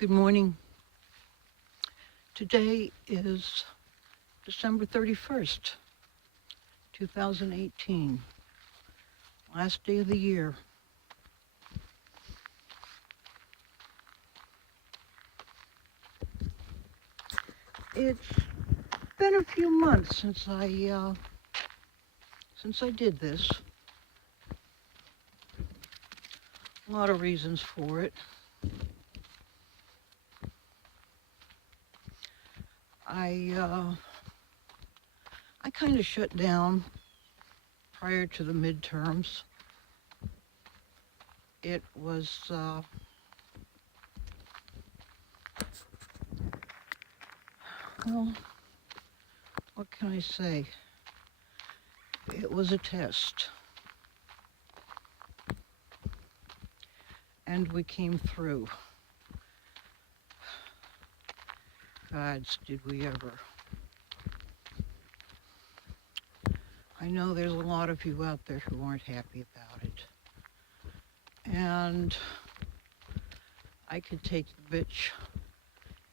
Good morning. Today is December 31st, 2018, last day of the year. It's been a few months since I did this. A lot of reasons for it. I kind of shut down prior to the midterms. It was well, what can I say? It was a test. And we came through. Gods, did we ever. I know there's a lot of you out there who aren't happy about it. And I could take the bitch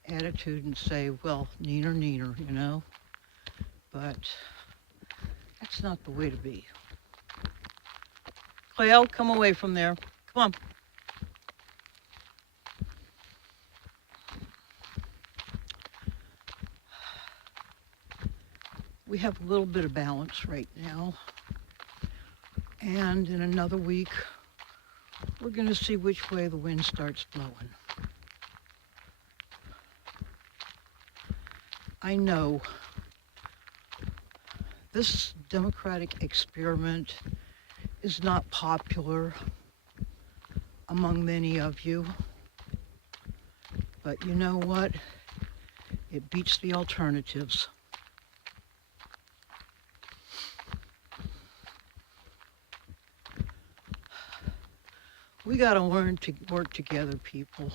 attitude and say, well, neener, you know? But that's not the way to be. Cleo, come away from there. Come on. We have a little bit of balance right now. And in another week, we're going to see which way the wind starts blowing. I know this democratic experiment is not popular among many of you, but you know what? It beats the alternatives. We got to learn to work together, people.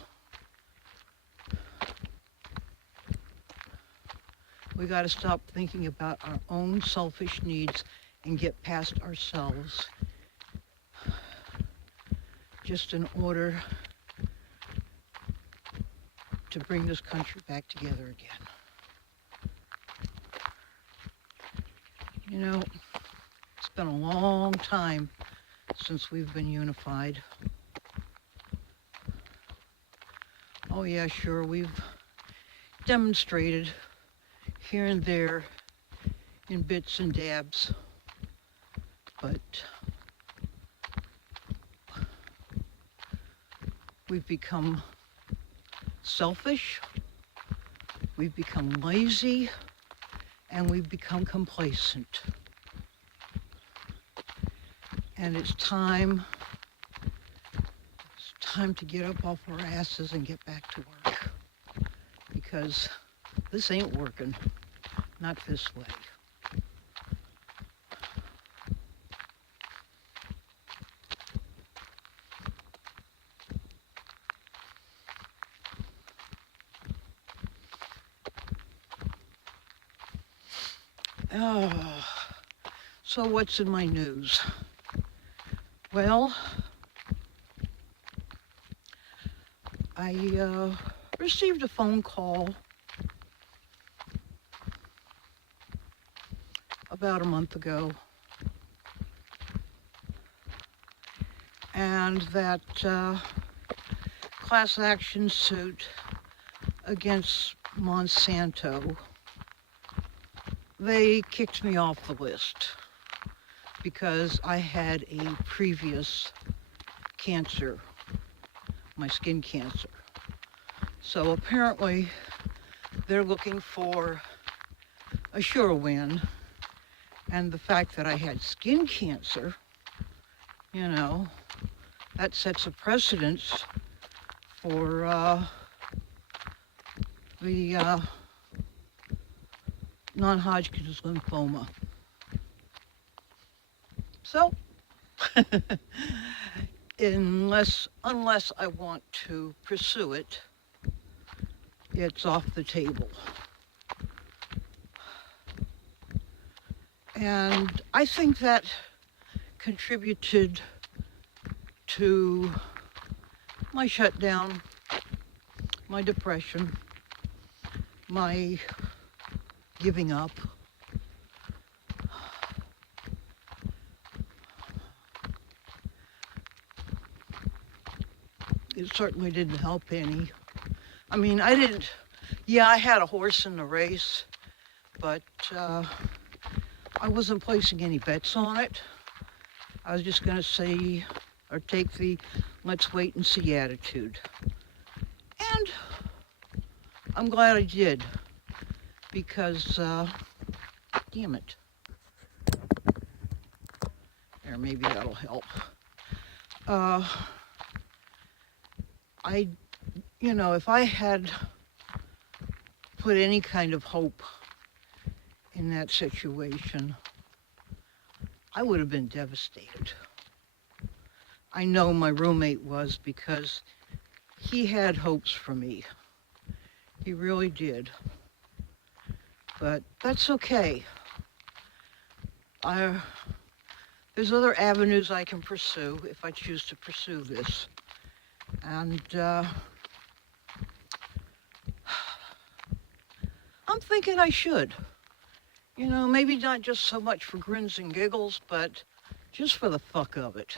We got to stop thinking about our own selfish needs and get past ourselves just in order to bring this country back together again. You know, it's been a long time since we've been unified. Oh yeah, sure, we've demonstrated here and there in bits and dabs, but we've become selfish, we've become lazy, and we've become complacent. And it's time to get up off our asses and get back to work, because this ain't working, not this way. Oh, so what's in my news? Well, I received a phone call about a month ago, and that class action suit against Monsanto, they kicked me off the list because I had a previous cancer, my skin cancer. So apparently they're looking for a sure win, and the fact that I had skin cancer, you know, that sets a precedence for the non-Hodgkin's lymphoma. So, unless I want to pursue it, it's off the table. And I think that contributed to my shutdown, my depression, my giving up. It certainly didn't help any. I mean, I had a horse in the race, but I wasn't placing any bets on it. I was just going to say, or take the let's wait and see attitude. And I'm glad I did, because, damn it. There, maybe that'll help. If I had put any kind of hope in that situation, I would have been devastated. I know my roommate was, because he had hopes for me. He really did. But that's okay. There's other avenues I can pursue if I choose to pursue this. And I'm thinking I should. Maybe not just so much for grins and giggles, but just for the fuck of it.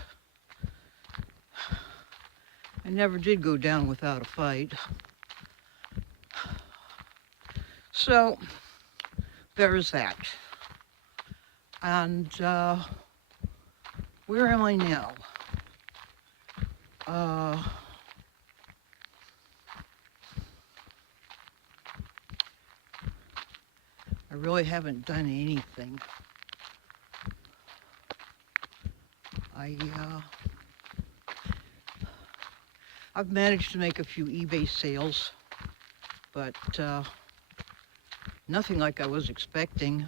I never did go down without a fight. So, there is that. And where am I now? I really haven't done anything. I've managed to make a few eBay sales, but nothing like I was expecting,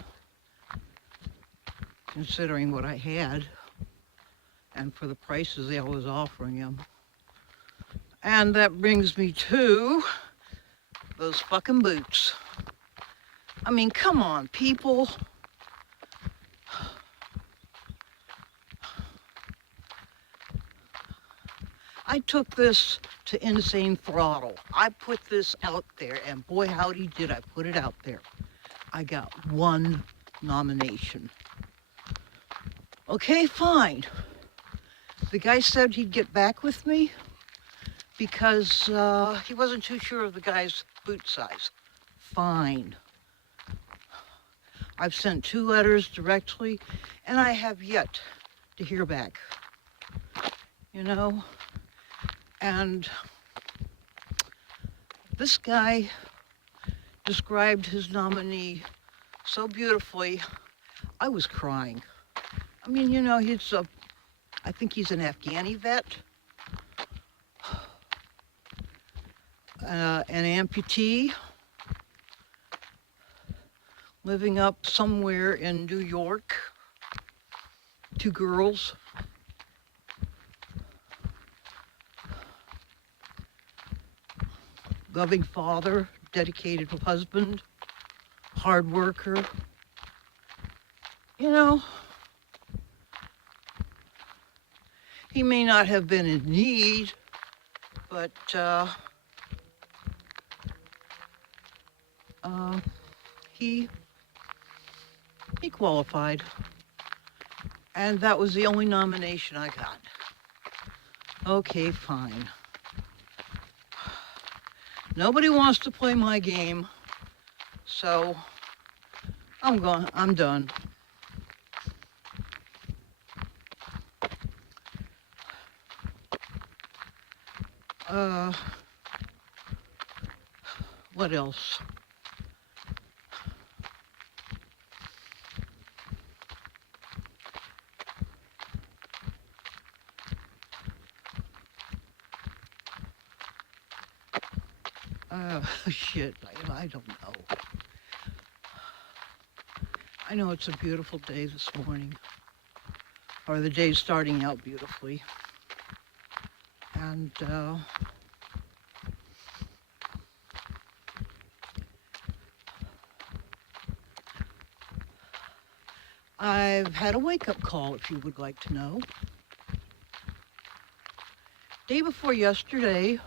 considering what I had and for the prices I was offering them. And that brings me to those fucking boots. I mean, come on, people. I took this to Insane Throttle. I put this out there, and boy, howdy did I put it out there. I got one nomination. Okay, fine. The guy said he'd get back with me because he wasn't too sure of the guy's boot size. Fine. I've sent 2 letters directly, and I have yet to hear back. And this guy described his nominee so beautifully, I was crying. I mean, I think he's an Afghani vet, an amputee, living up somewhere in New York, 2 girls. Loving father, dedicated husband, hard worker. He may not have been in need, but he qualified. And that was the only nomination I got. Okay, fine. Nobody wants to play my game, so I'm done. What else? Shit, I don't know. I know it's a beautiful day this morning, or the day's starting out beautifully. And I've had a wake-up call, if you would like to know. Day before yesterday,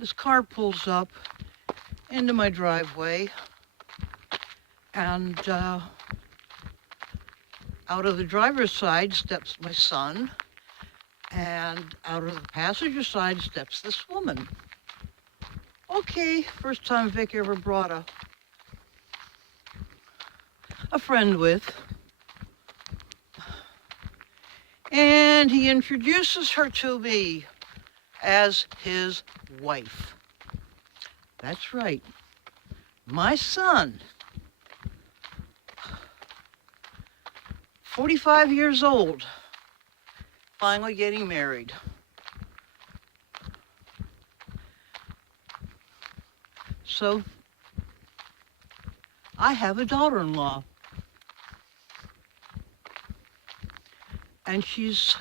This car pulls up into my driveway, and out of the driver's side steps my son, and out of the passenger side steps this woman. Okay, first time Vic ever brought a friend with. And he introduces her to me as his wife. That's right, my son, 45 years old, finally getting married. So I have a daughter-in-law, and she's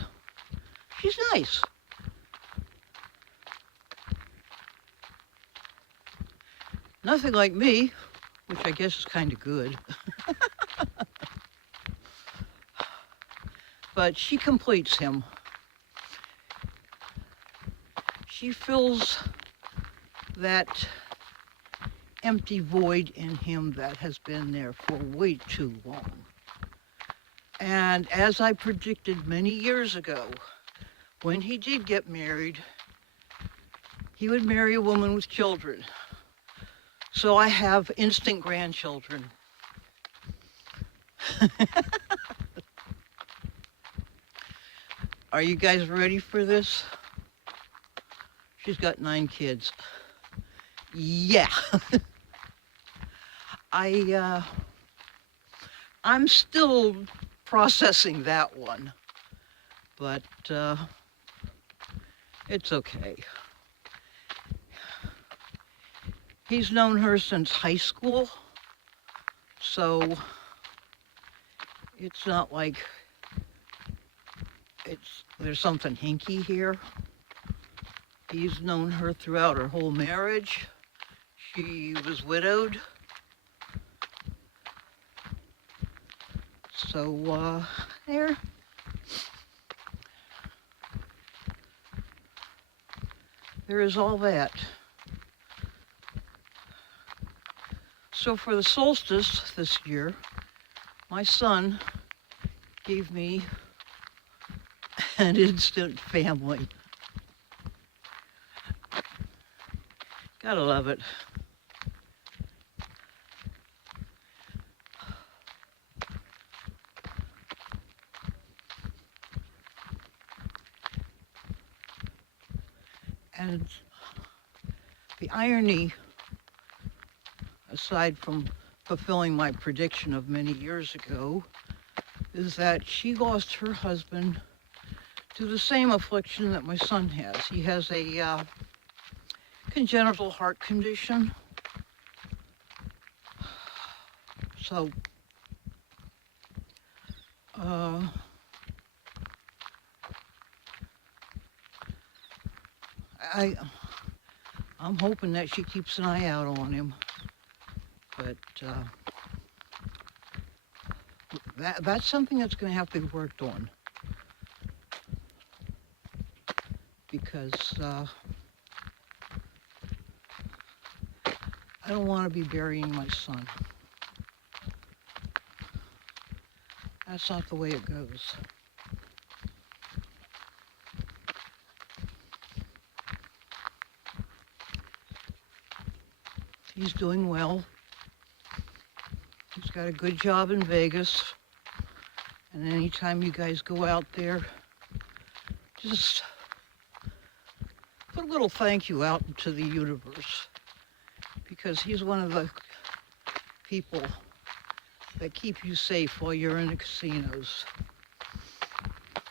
nice. Nothing like me, which I guess is kind of good. But she completes him. She fills that empty void in him that has been there for way too long. And as I predicted many years ago, when he did get married, he would marry a woman with children. So I have instant grandchildren. Are you guys ready for this? She's got 9 kids. Yeah. I'm still processing that one, but it's okay. He's known her since high school, so it's not like there's something hinky here. He's known her throughout her whole marriage. She was widowed. So there is all that. So for the solstice this year, my son gave me an instant family. Gotta love it. And the irony, aside from fulfilling my prediction of many years ago, is that she lost her husband to the same affliction that my son has. He has a congenital heart condition. So, I'm hoping that she keeps an eye out on him, but that's something that's going to have to be worked on, because I don't want to be burying my son. That's not the way it goes. He's doing well. He's got a good job in Vegas. And anytime you guys go out there, just put a little thank you out into the universe, because he's one of the people that keep you safe while you're in the casinos.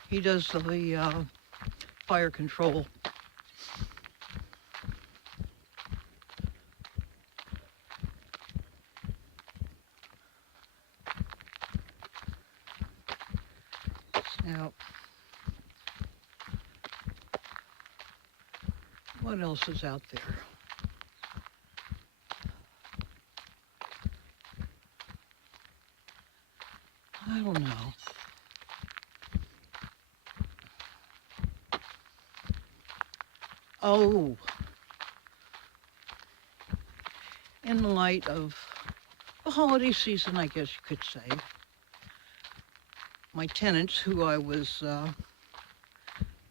He does the fire control. Now, what else is out there? I don't know. Oh, in the light of the holiday season, I guess you could say. My tenants, who I was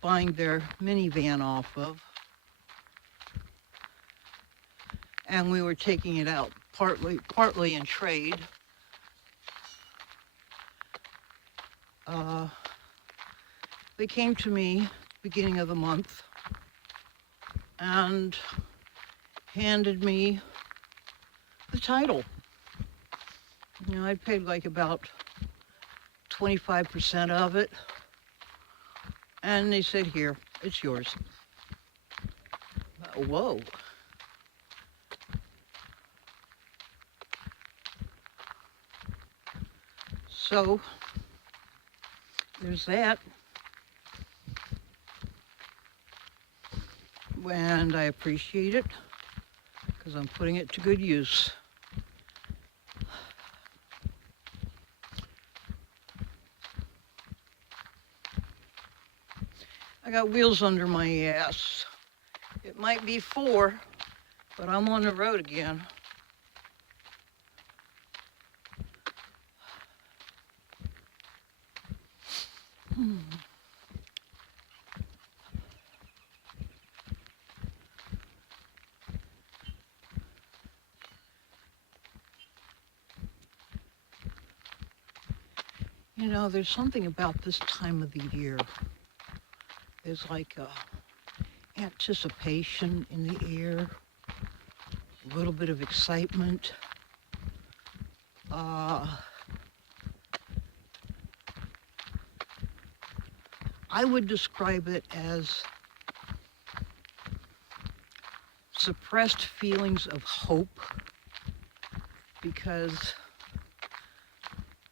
buying their minivan off of, and we were taking it out partly in trade. They came to me beginning of the month and handed me the title. You know, I paid like about 25% of it, and they said, "Here, it's yours." Whoa. So there's that. And I appreciate it because I'm putting it to good use. I got wheels under my ass. It might be 4, but I'm on the road again. You know, there's something about this time of the year. There's like a anticipation in the air, a little bit of excitement. I would describe it as suppressed feelings of hope because,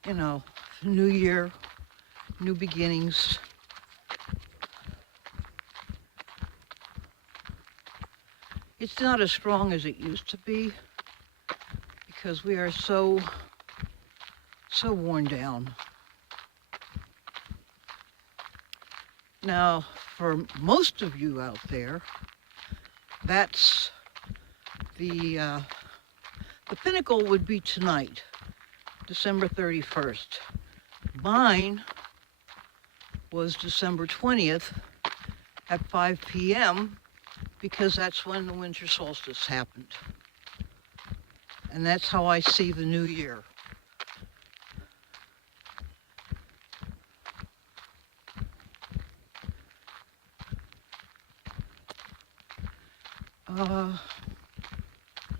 you know, new year, new beginnings. It's not as strong as it used to be because we are so worn down. Now, for most of you out there, that's the pinnacle would be tonight, December 31st. Mine was December 20th at 5 p.m. because that's when the winter solstice happened. And that's how I see the new year.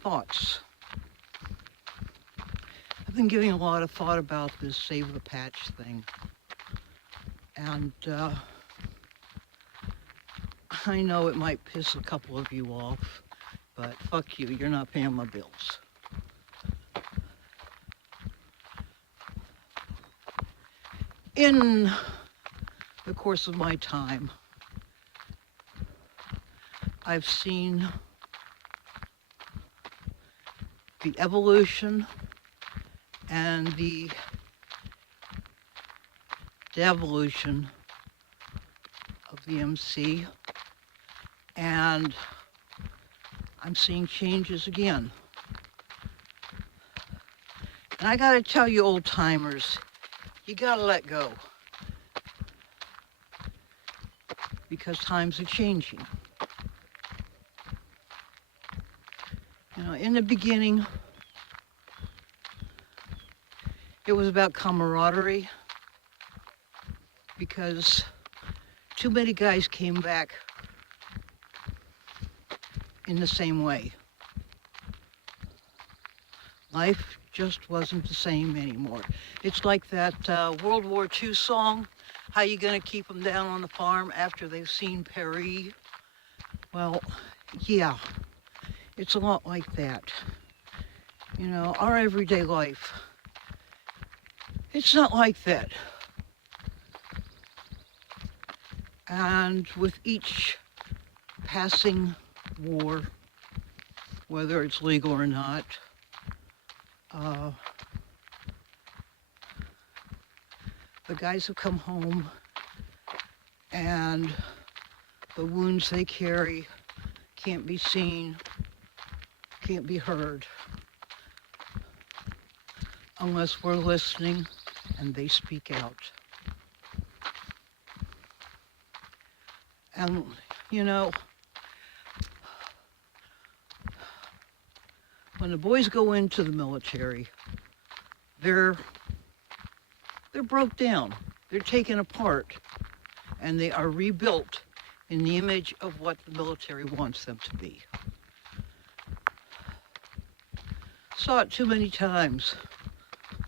Thoughts. I've been giving a lot of thought about this Save the Patch thing. And I know it might piss a couple of you off, but fuck you, you're not paying my bills. In the course of my time, I've seen the evolution and the devolution of the MC, and I'm seeing changes again. And I gotta tell you, old timers, you gotta let go because times are changing. You know, in the beginning, it was about camaraderie because too many guys came back in the same way. Life just wasn't the same anymore. It's like that World War II song, how you gonna keep them down on the farm after they've seen Paris? Well, yeah. It's a lot like that. You know, our everyday life, it's not like that. And with each passing war, whether it's legal or not, the guys have come home and the wounds they carry can't be seen, can't be heard. unless we're listening and they speak out. And, you know, when the boys go into the military, they're broke down. They're taken apart, and they are rebuilt in the image of what the military wants them to be. Saw it too many times.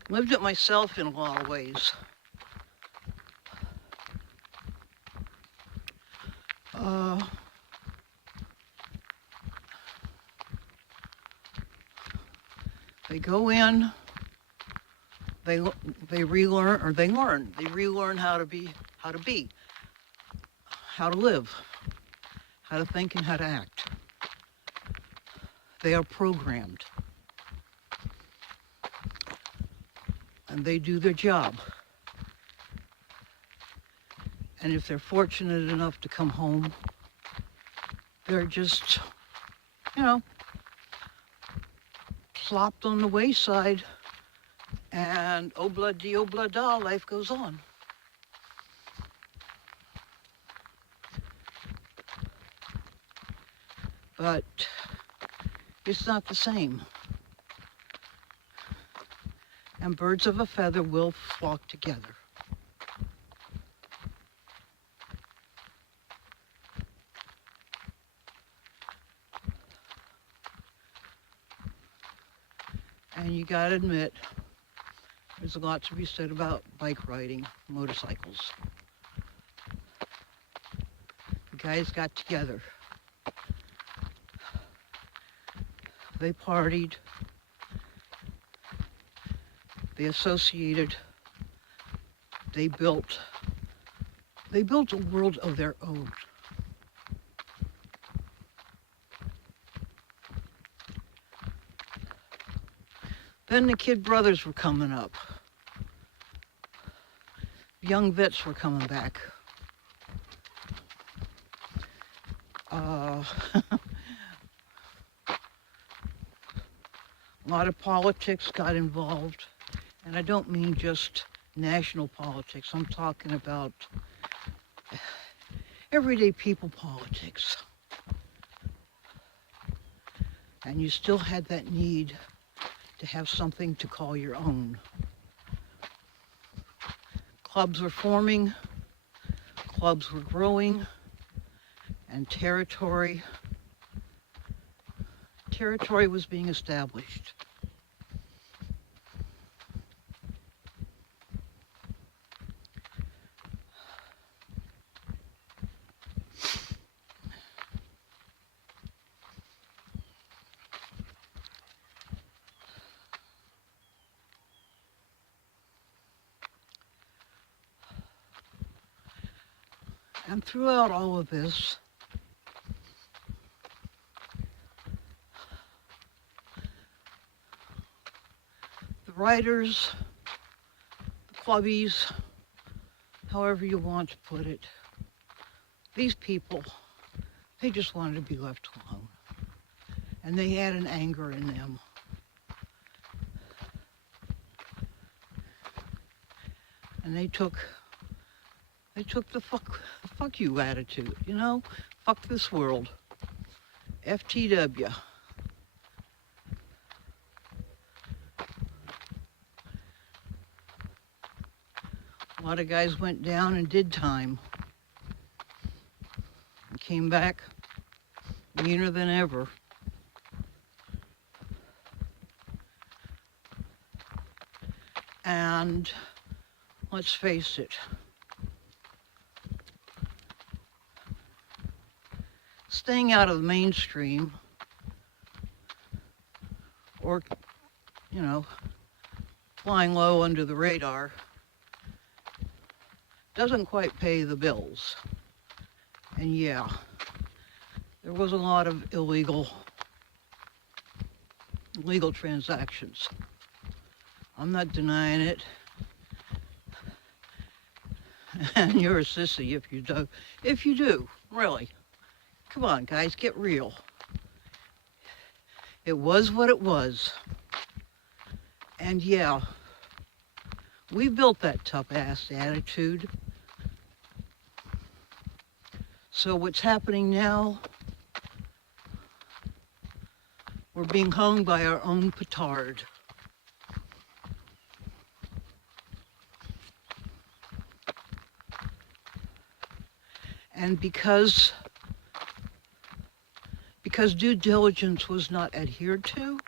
Lived it myself in a lot of ways. They go in, they relearn, or they learn. They relearn how to live, how to think, and how to act. They are programmed. And they do their job. And if they're fortunate enough to come home, they're just, plopped on the wayside, and obla-di, obla-da, life goes on. But it's not the same. And birds of a feather will flock together. And you gotta admit, there's a lot to be said about bike riding, motorcycles. The guys got together. They partied. They associated. They built a world of their own. Then the kid brothers were coming up. Young vets were coming back. A lot of politics got involved. And I don't mean just national politics. I'm talking about everyday people politics. And you still had that need to have something to call your own. Clubs were forming, clubs were growing, and territory was being established. And throughout all of this, the writers, the clubbies, however you want to put it, these people, they just wanted to be left alone. And they had an anger in them. And they took the fuck you attitude, fuck this world, FTW. A lot of guys went down and did time, and came back meaner than ever. And let's face it, staying out of the mainstream, or, flying low under the radar, doesn't quite pay the bills. And yeah, there was a lot of illegal transactions. I'm not denying it. And you're a sissy if you do. If you do, really. Come on, guys, get real. It was what it was. And yeah, We built that tough ass attitude. So what's happening now, we're being hung by our own petard. And because due diligence was not adhered to,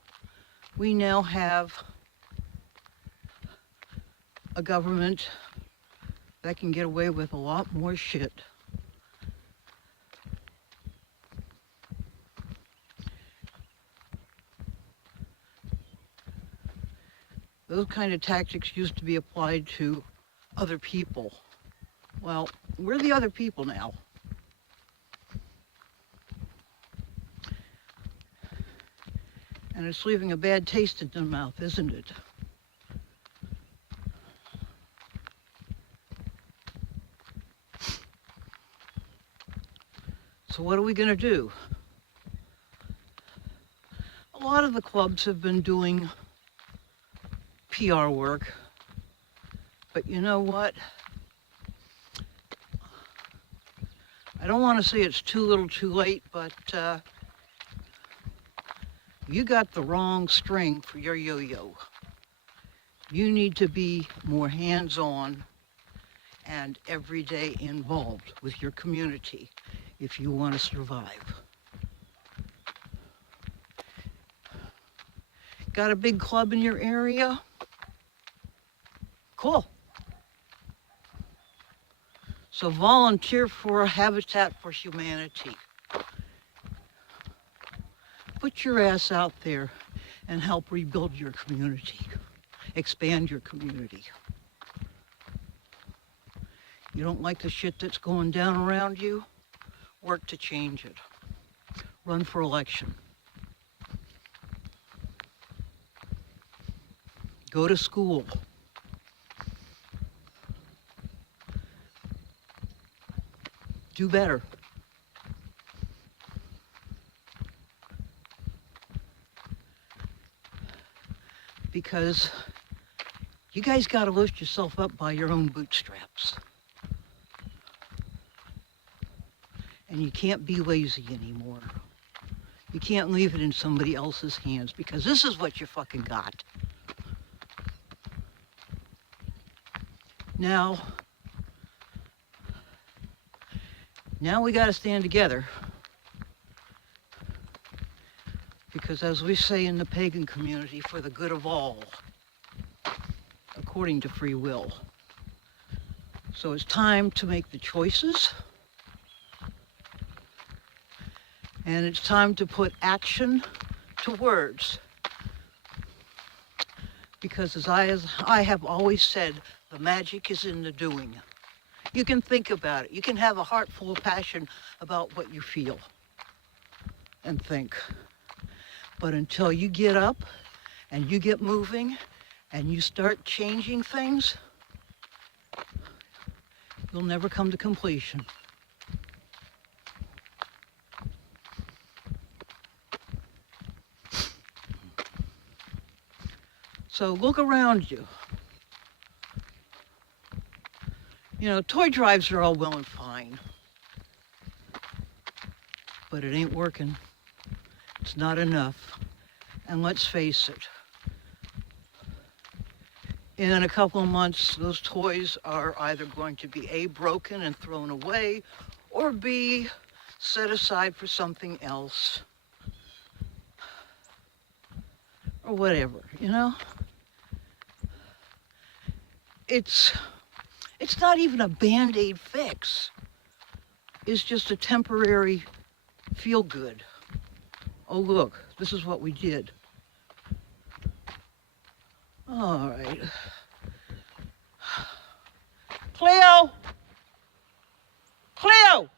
we now have a government that can get away with a lot more shit. Those kind of tactics used to be applied to other people. Well, we're the other people now. And it's leaving a bad taste in their mouth, isn't it? So what are we going to do? A lot of the clubs have been doing PR work, but you know what? I don't want to say it's too little too late, but you got the wrong string for your yo-yo. You need to be more hands-on and everyday involved with your community if you want to survive. Got a big club in your area? Cool. So volunteer for Habitat for Humanity. Put your ass out there and help rebuild your community, expand your community. You don't like the shit that's going down around you? Work to change it. Run for election. Go to school. Do better. Because you guys got to lift yourself up by your own bootstraps. And you can't be lazy anymore. You can't leave it in somebody else's hands because this is what you fucking got. Now we got to stand together. Because as we say in the pagan community, for the good of all, according to free will. So it's time to make the choices. And it's time to put action to words. Because as I have always said, the magic is in the doing. You can think about it. You can have a heart full of passion about what you feel and think. But until you get up and you get moving and you start changing things, you'll never come to completion. So look around you. You know, toy drives are all well and fine, but it ain't working. It's not enough. And let's face it, in a couple of months, those toys are either going to be A, broken and thrown away, or B, set aside for something else. Or whatever, you know? It's not even a Band-Aid fix. It's just a temporary feel-good. Oh, look, this is what we did. All right. Cleo! Cleo!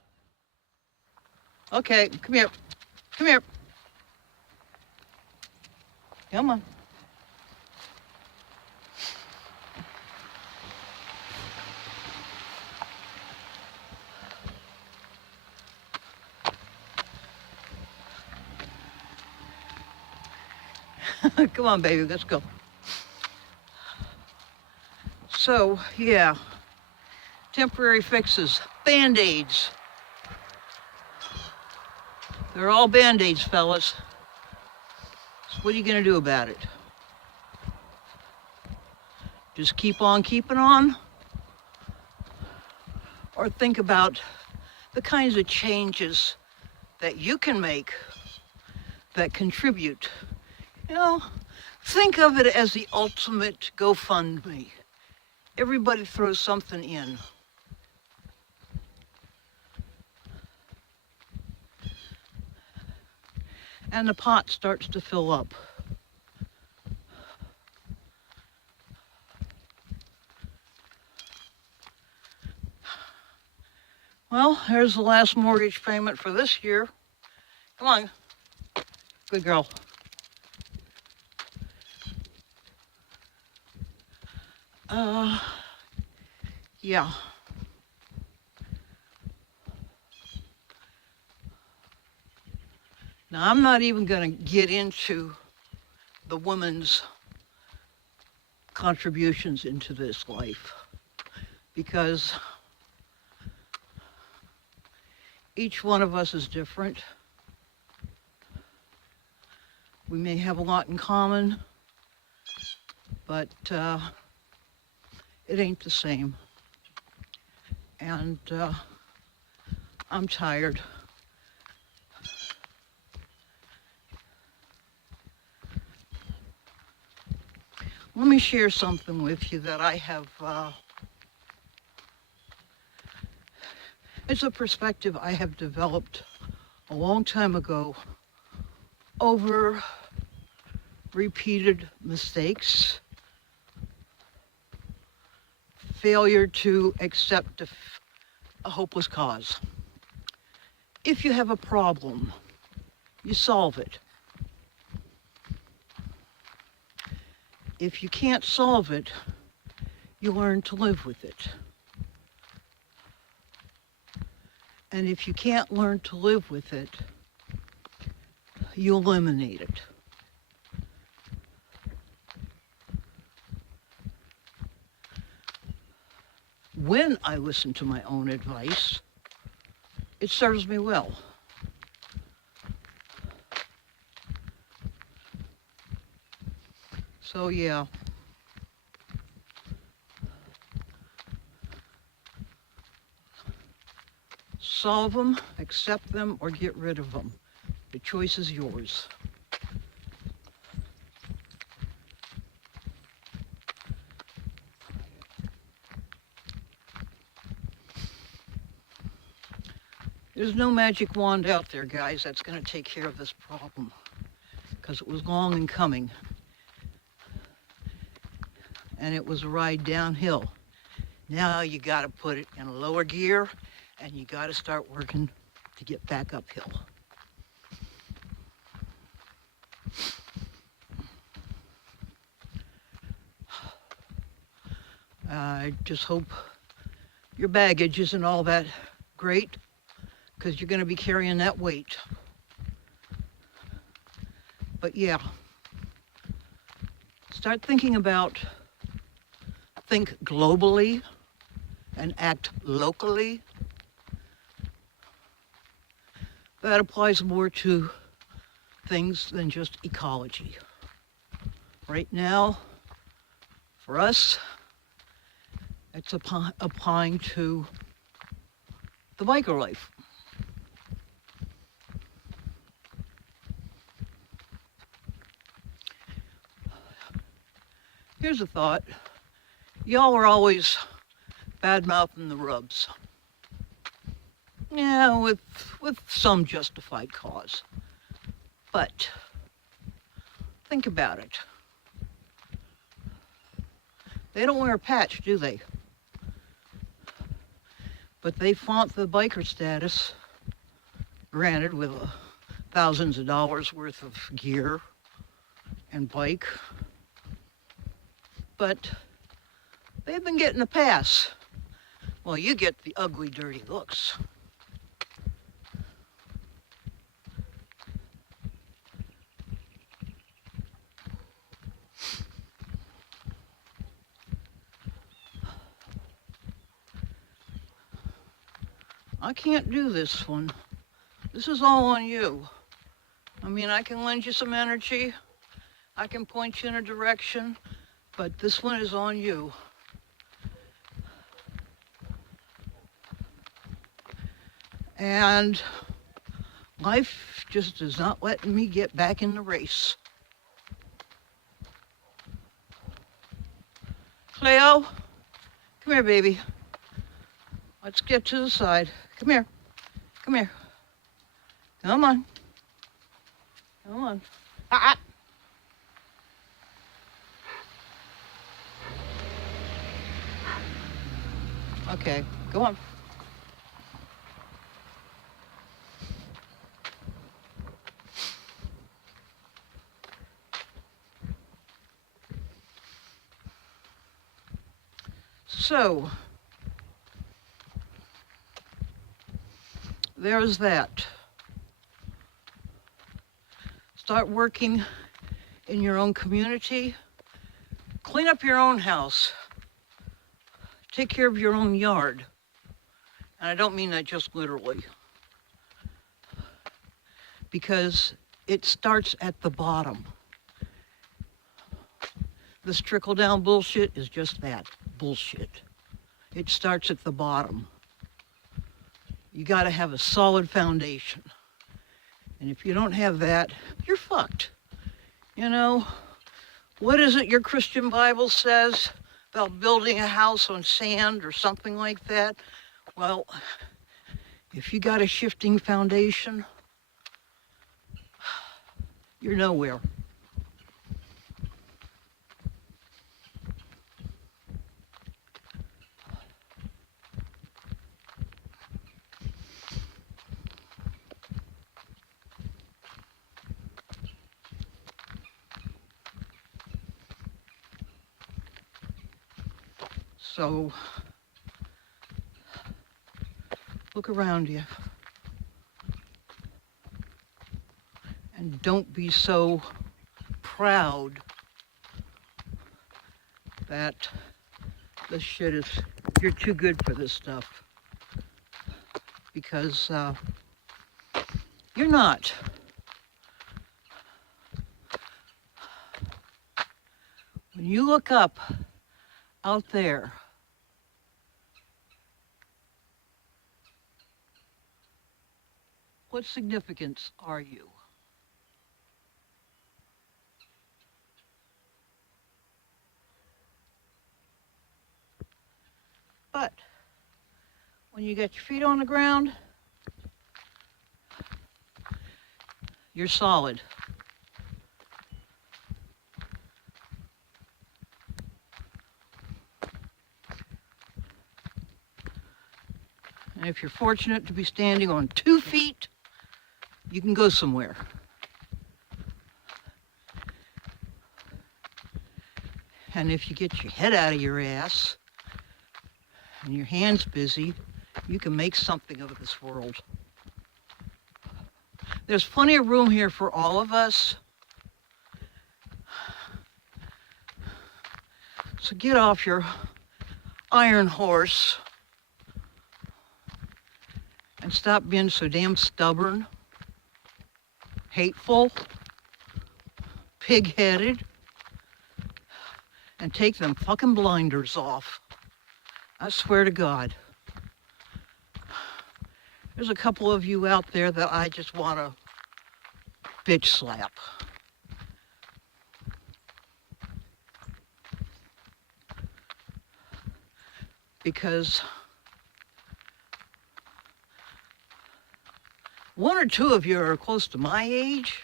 Okay, come here. Come here. Come on. Come on, baby, let's go. So, yeah, temporary fixes, Band-Aids. They're all Band-Aids, fellas. So what are you gonna do about it? Just keep on keeping on? Or think about the kinds of changes that you can make that contribute. You know, think of it as the ultimate GoFundMe. Everybody throws something in. And the pot starts to fill up. Well, here's the last mortgage payment for this year. Come on, good girl. Yeah. Now, I'm not even going to get into the woman's contributions into this life, because each one of us is different. We may have a lot in common, but it ain't the same. And I'm tired. Let me share something with you that I have, it's a perspective I have developed a long time ago over repeated mistakes, failure to accept a hopeless cause. If you have a problem, you solve it. If you can't solve it, you learn to live with it. And if you can't learn to live with it, you eliminate it. When I listen to my own advice, it serves me well. So yeah. Solve them, accept them, or get rid of them. The choice is yours. There's no magic wand out there, guys, that's going to take care of this problem, because it was long in coming. And it was a ride downhill. Now you got to put it in a lower gear, and you got to start working to get back uphill. I just hope your baggage isn't all that great, because you're going to be carrying that weight. But yeah, start thinking about, think globally and act locally. That applies more to things than just ecology. Right now, for us, it's applying to the biker life. Here's a thought. Y'all are always bad-mouthing the rubs. Yeah, with some justified cause. But think about it. They don't wear a patch, do they? But they flaunt the biker status, granted with thousands of dollars worth of gear and bike. But they've been getting a pass. Well, you get the ugly, dirty looks. I can't do this one. This is all on you. I mean, I can lend you some energy. I can point you in a direction, but this one is on you. And life just is not letting me get back in the race. Cleo, come here, baby. Let's get to the side. Come here. Come here. Come on. Come on. Ah. Okay, go on. So, there's that. Start working in your own community. Clean up your own house. Take care of your own yard. And I don't mean that just literally. Because it starts at the bottom. This trickle-down bullshit is just that, bullshit. It starts at the bottom. You gotta have a solid foundation. And if you don't have that, you're fucked. You know, what is it your Christian Bible says about building a house on sand or something like that? Well, if you got a shifting foundation, you're nowhere. So, look around you. And don't be so proud that this shit is, you're too good for this stuff. Because you're not. When you look up out there, what significance are you? But when you get your feet on the ground, you're solid. And if you're fortunate to be standing on 2 feet, you can go somewhere. And if you get your head out of your ass and your hands busy, you can make something of this world. There's plenty of room here for all of us. So get off your iron horse and stop being so damn stubborn, hateful, pig-headed, and take them fucking blinders off. I swear to God. There's a couple of you out there that I just want to bitch slap. Because one or two of you are close to my age.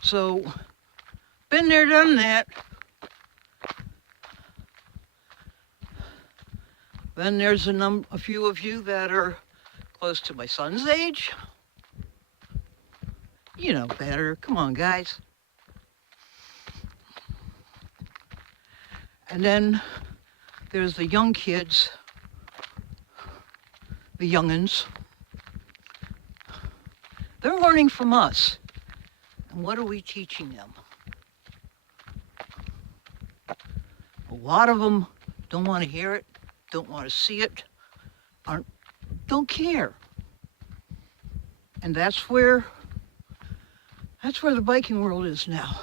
So, been there, done that. Then there's a few of you that are close to my son's age. You know better. Come on, guys. And then there's the young kids, the young'uns. They're learning from us. And what are we teaching them? A lot of them don't want to hear it, don't want to see it, aren't don't care. And that's where the biking world is now.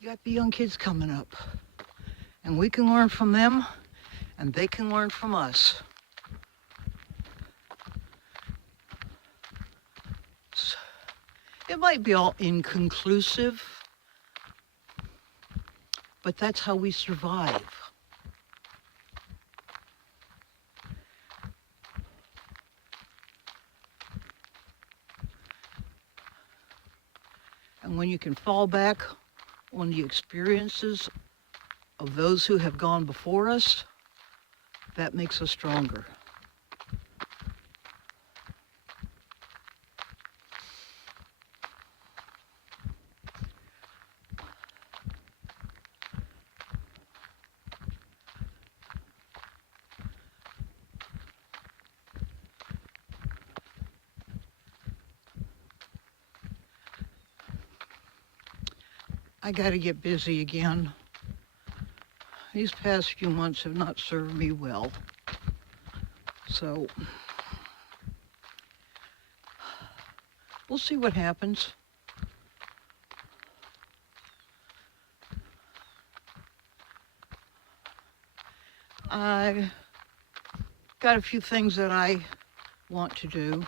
You got the young kids coming up, and we can learn from them, and they can learn from us. So, it might be all inconclusive, but that's how we survive. And when you can fall back on the experiences of those who have gone before us, that makes us stronger. I gotta get busy again. These past few months have not served me well. So, we'll see what happens. I got a few things that I want to do.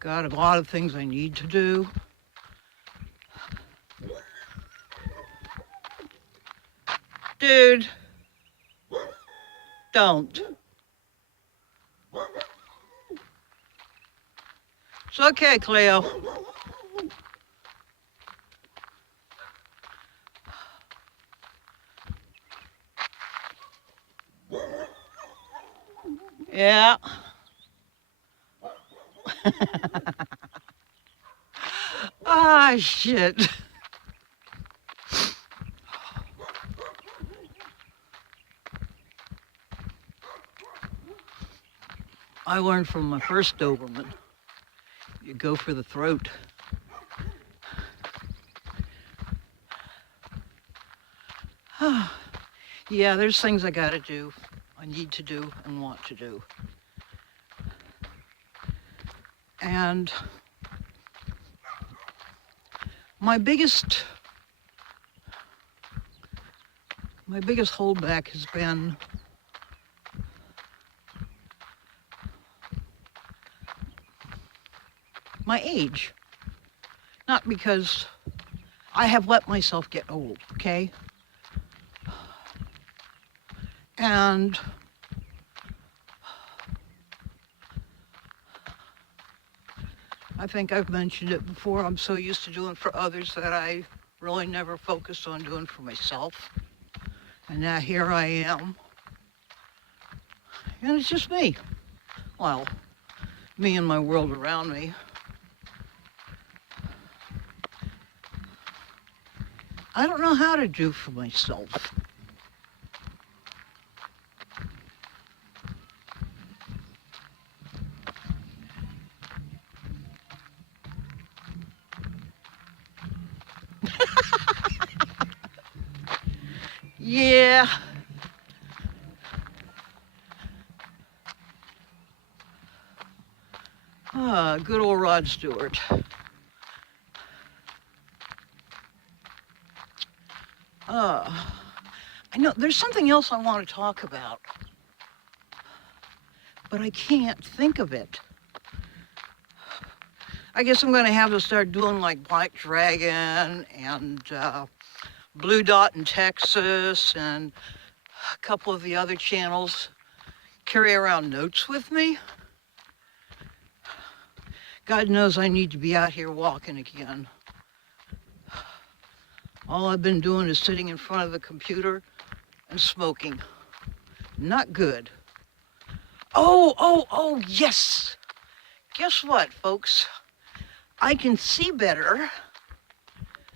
Got a lot of things I need to do. Dude, don't. It's okay, Cleo. Yeah. Ah, shit. I learned from my first Doberman, you go for the throat. Yeah, there's things I gotta do, I need to do, and want to do. And my biggest holdback has been my age. Not because I have let myself get old, okay? And I think I've mentioned it before, I'm so used to doing for others that I really never focused on doing for myself. And now here I am. And it's just me. Well, me and my world around me. I don't know how to do for myself. Yeah. Good old Rod Stewart. I know there's something else I want to talk about, but I can't think of it. I guess I'm going to have to start doing like Black Dragon and Blue Dot in Texas and a couple of the other channels. Carry around notes with me. God knows I need to be out here walking again. All I've been doing is sitting in front of the computer and smoking. Not good. Oh, yes. Guess what, folks? I can see better,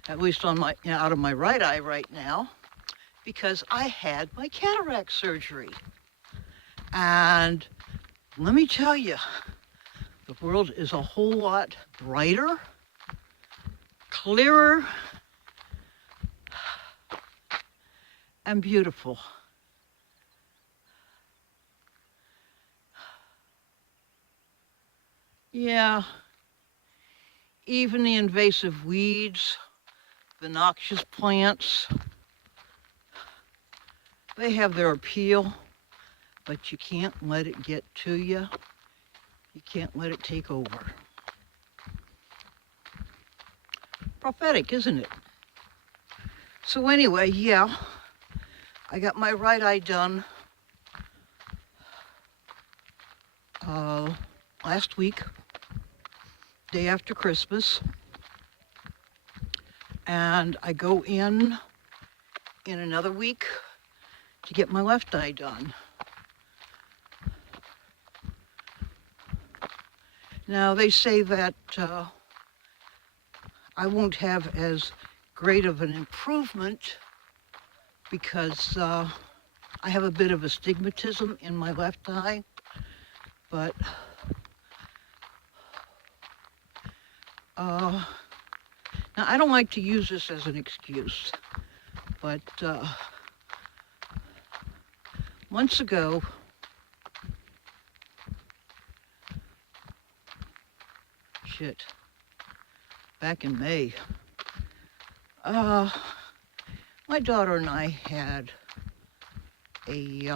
at least on out of my right eye right now, because I had my cataract surgery. And let me tell you, the world is a whole lot brighter, clearer, and beautiful. Yeah, even the invasive weeds, the noxious plants, they have their appeal, but you can't let it get to you. You can't let it take over. Prophetic, isn't it? So anyway, yeah, I got my right eye done last week, day after Christmas, and I go in another week to get my left eye done. Now they say that I won't have as great of an improvement because I have a bit of astigmatism in my left eye, but now I don't like to use this as an excuse, but months ago, back in May, my daughter and I had a